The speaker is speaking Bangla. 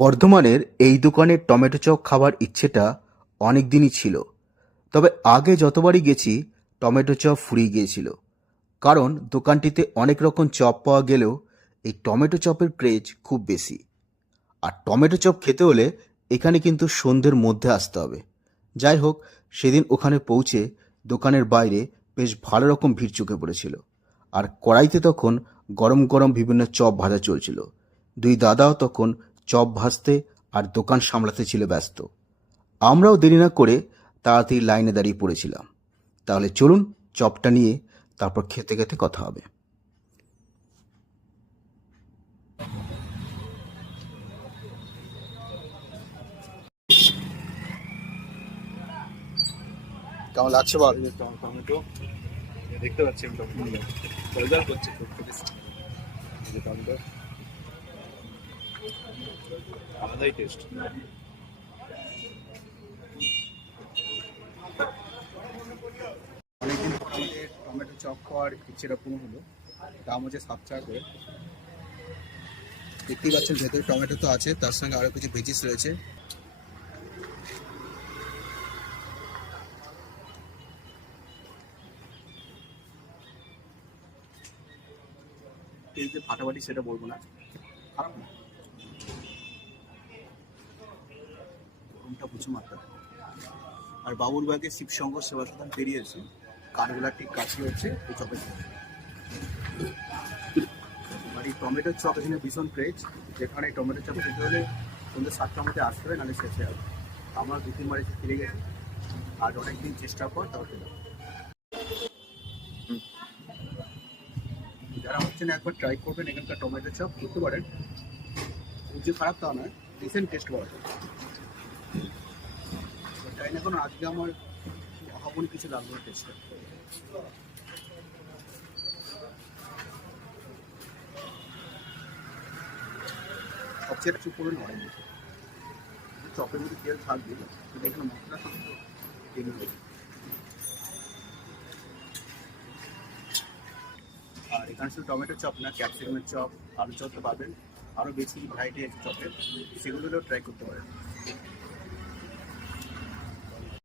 বর্ধমানের এই দোকানের টমেটো চপ খাবার ইচ্ছেটা অনেক দিনই ছিল। তবে আগে যতবারই গেছি টমেটো চপ ফুরিয়ে গিয়েছিল। কারণ দোকানটিতে অনেক রকম চপ পাওয়া গেলেও এই টমেটো চপের ক্রেজ খুব বেশি। আর টমেটো চপ খেতে হলে এখানে কিন্তু সন্ধ্যের মধ্যে আসতে হবে। যাই হোক, সেদিন ওখানে পৌঁছে দোকানের বাইরে বেশ ভালো রকম ভিড় চোখে পড়েছিল। আর কড়াইতে তখন গরম গরম বিভিন্ন চপ ভাজা চলছিল। দুই দাদাও তখন চপ ভাজতে আর দোকান সামলাতে ছিল ব্যস্ত। আমরাও দেরি না করে তাড়াতাড়ি লাইনে দাঁড়িয়ে পড়েছিলাম। তাহলে চলুন চপটা নিয়ে তারপর খেতে খেতে কথা হবে। কেমন লাগছে বল? টমেটো দেখতে পাচ্ছি আমি টমেটো জল করছে টমেটো আলাদাই টেস্ট। অনেকদিন পর আমাদের টমেটো চপ খাওয়ার ইচ্ছেটা পূর্ণ হলো। দাম হচ্ছে 7 টাকা করে। দেখতেই পাচ্ছেন ভেতরে টমেটো তো আছে, তার সঙ্গে আরো কিছু ভেজিস রয়েছে। যে ফাটাফাটি সেটা বলবো না, খারাপ না, গরমটা প্রচুর মাত্রা। আর বাবুর বাগে শিবশঙ্খ সেবা সদন পেরিয়েছে, কাঠগোলার ঠিক কাছে হচ্ছে এই চপের। আর এই টমেটোর চপ এখানে ভীষণ ক্রেজ। যেখানে টমেটো চপ খেতে হলে সন্ধ্যে 7টার মধ্যে আসতে হবে, নাহলে শেষে হবে। আমরা 2-3বার এসে ফিরে গেছি, আজ অনেকদিন চেষ্টার পর তাও খেলাম। যারা হচ্ছে না একবার ট্রাই করবেন এখানকার টমেটো চপ করতে পারেন। খুব যে খারাপ তা নয়, রিসেন্ট টেস্ট করা যায়। তাই না, এখন আজকে আমার অভাবনী কিছু লাগলো না টেস্টটা। সবচেয়ে একটু করে নরম দিচ্ছে, চপের মধ্যে তেল থাকবে কিন্তু এখানে মশলা থাকবে তেল নেই। আর এখানে শুধু টমেটো চপ না, ক্যাপসিকামের চপ, আলু চপ তো পাবেন, আরও বেশি ভ্যারাইটি আছে চপের, সেগুলোও ট্রাই করতে পারেন।